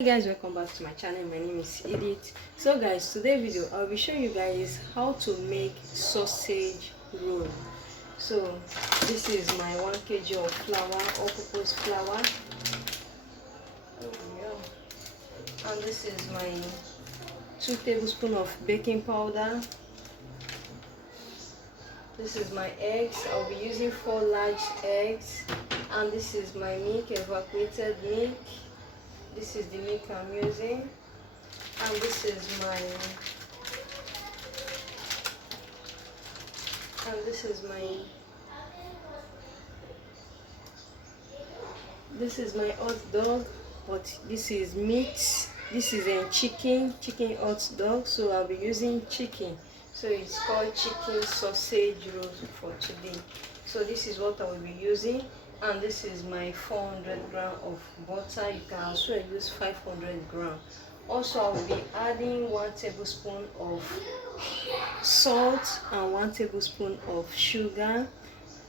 Hey guys, welcome back to my channel. My name is Edith. So guys, today video I'll be showing you guys how to make sausage roll. So this is my 1 kg of flour, all-purpose flour. And this is my 2 tablespoons of baking powder. This is my eggs. I'll be using 4 large eggs. And this is my milk, evaporated milk. This is the milk I'm using, and this is my hot dog, but this is meat. This is a chicken hot dog, so I'll be using chicken. So it's called chicken sausage roll for today. So this is what I will be using. And this is my 400 grams of butter. You can also use 500 grams. Also, I will be adding 1 tablespoon of salt and 1 tablespoon of sugar.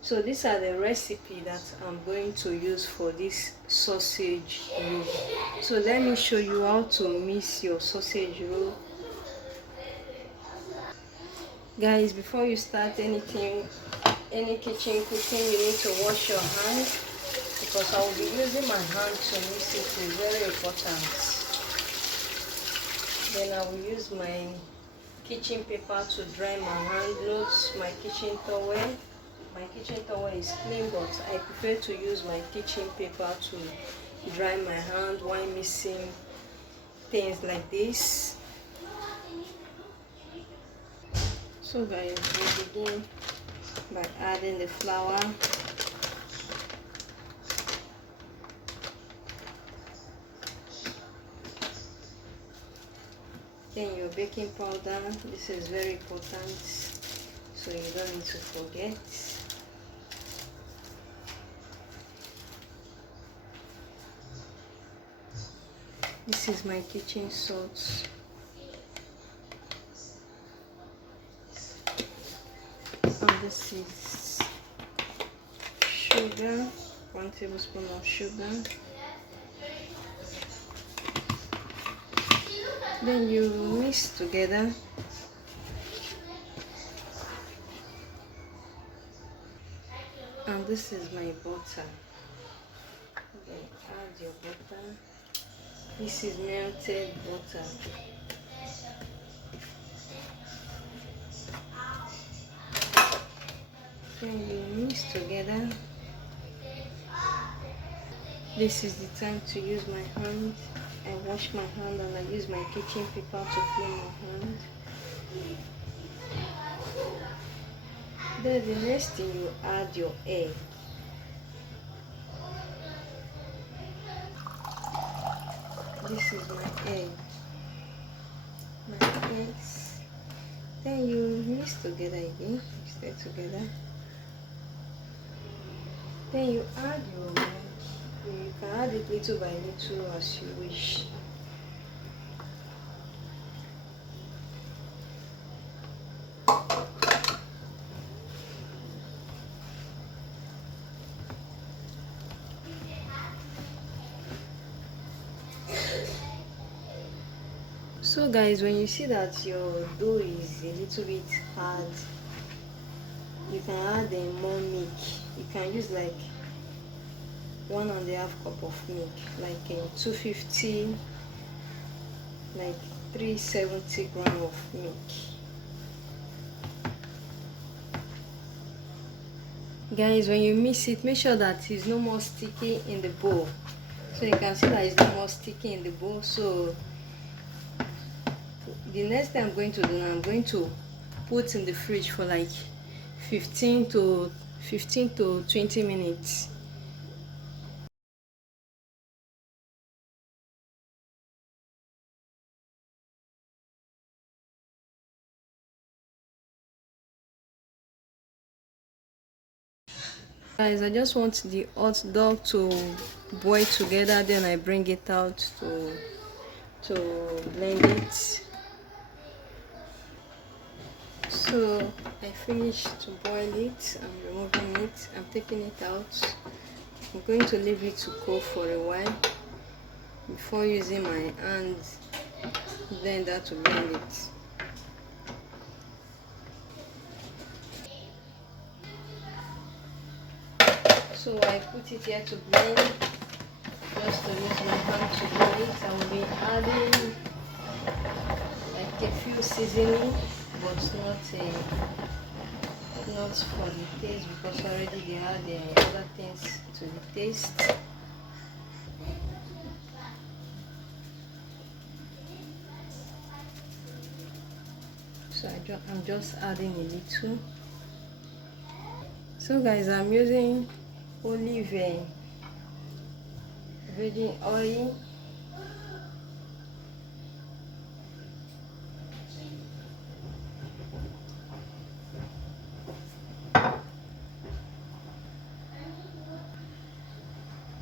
So these are the recipe that I'm going to use for this sausage roll. So let me show you how to mix your sausage roll. Guys, before you start any kitchen cooking, you need to wash your hands, because I will be using my hand to mix it. Is very important. Then I will use my kitchen paper to dry my hand. Note my kitchen towel. My kitchen towel is clean, but I prefer to use my kitchen paper to dry my hand while mixing things like this. So guys, we begin by adding the flour. Then your baking powder. This is very important, so you don't need to forget. This is my kitchen salt. And this is sugar, 1 tablespoon of sugar. Then you mix together. And this is my butter. Then add your butter. This is melted butter. Then you mix together. This is the time to use my hand. I wash my hand and I use my kitchen paper to clean my hand. Then the next thing, you add your egg. This is my egg. My eggs. Then you mix together again. Mix it together. Then you add your milk. You can add it little by little as you wish. So guys, when you see that your dough is a little bit hard, you can add more milk. You can use like 1.5 cup of milk, like 250, like 370 grams of milk. Guys, when you mix it, make sure that it's no more sticky in the bowl. So you can see that it's no more sticky in the bowl. So the next thing I'm going to do now, I'm going to put in the fridge for like 15 to 20 minutes. Guys, I just want the hot dog to boil together, then I bring it out to blend it. So I finished to boil it. I'm removing it. I'm taking it out. I'm going to leave it to cool for a while. before using my hands blender to blend it. So I put it here to blend, just to use my hand to do it. I will be adding like a few seasoning, but not for the taste, because already they add other things to the taste. So I'm just adding a little. So guys, I'm using olive virgin oil.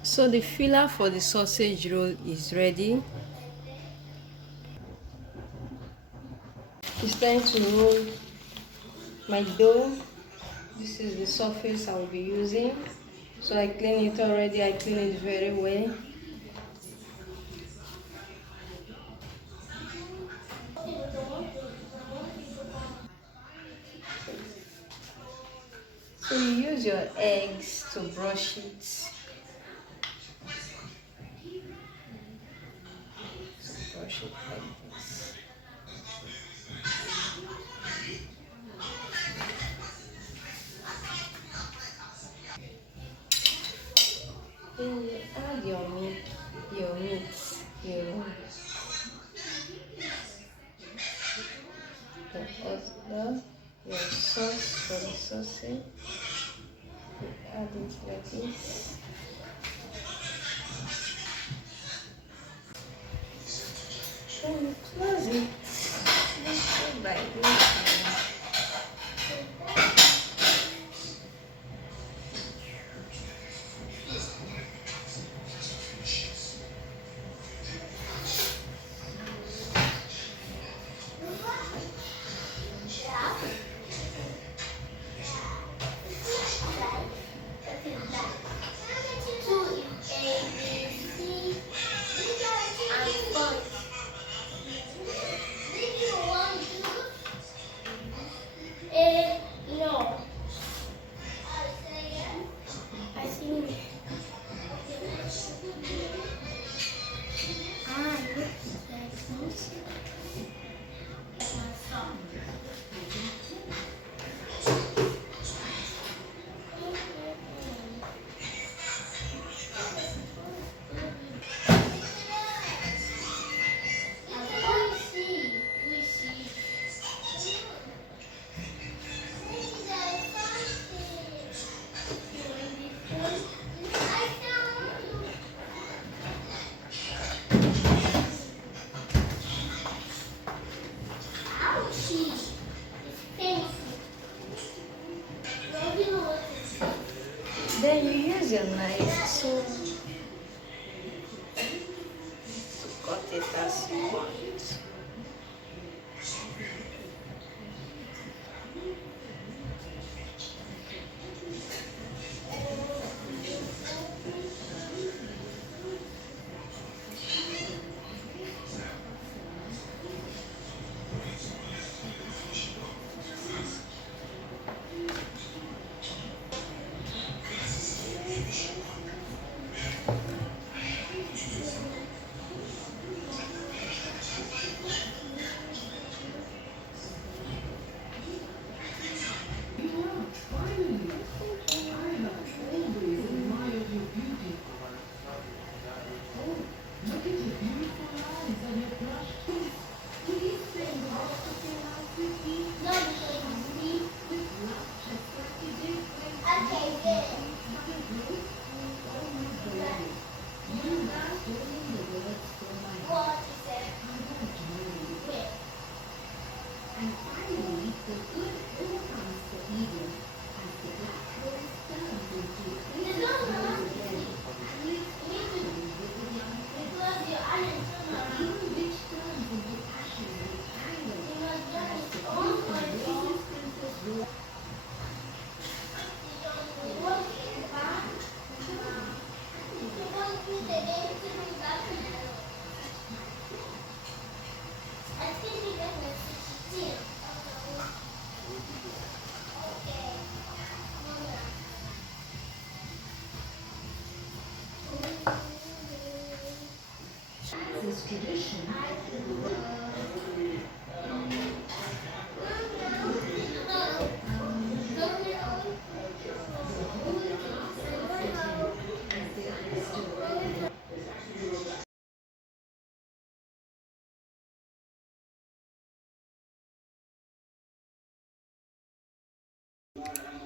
So the filler for the sausage roll is ready. It's time to roll my dough. This is the surface I will be using. So I clean it already. I clean it very well. So you use your eggs to brush it. So brush it like this. Then you add your meat, your other, your sauce for the sausage. Add it like this. Then you close it little by little. Then you use your knife to cut it as you want.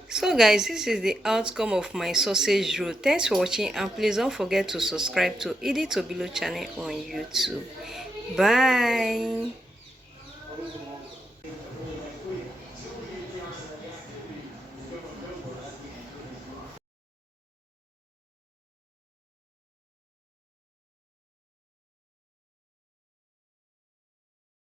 So guys, this is the outcome of my sausage roll. Thanks for watching, and please don't forget to subscribe to Idi Tobilo channel on YouTube. Bye.